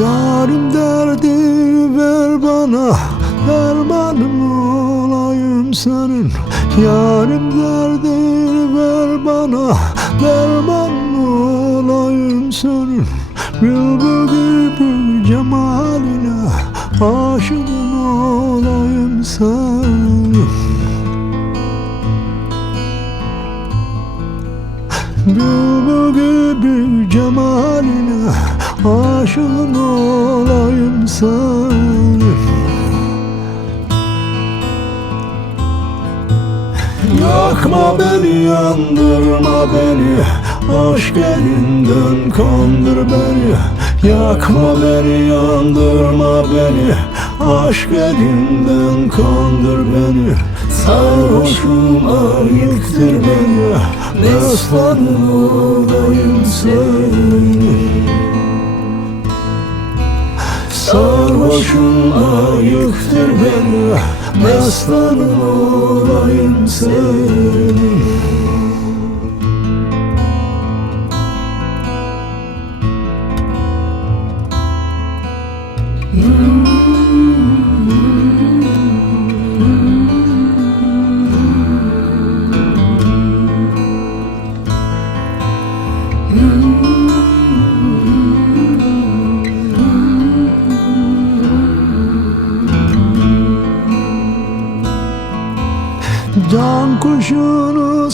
Yarim derdi ver bana Dermanım olayım senin. Yarim derdi ver bana Dermanım olayım senin. Bülbül gibi cemaline Aşığın olayım senin. Bülbül gibi Aşığın olayım senin Yakma beni yandırma beni. Aşk elinden kandır beni. Yakma beni yandırma beni. Aşk elinden kandır beni. Sarhoşum ayıktır beni. Meslanın olayım senin Sarhoşum ayıktır beni Meslanın olayım senin Can kuşunu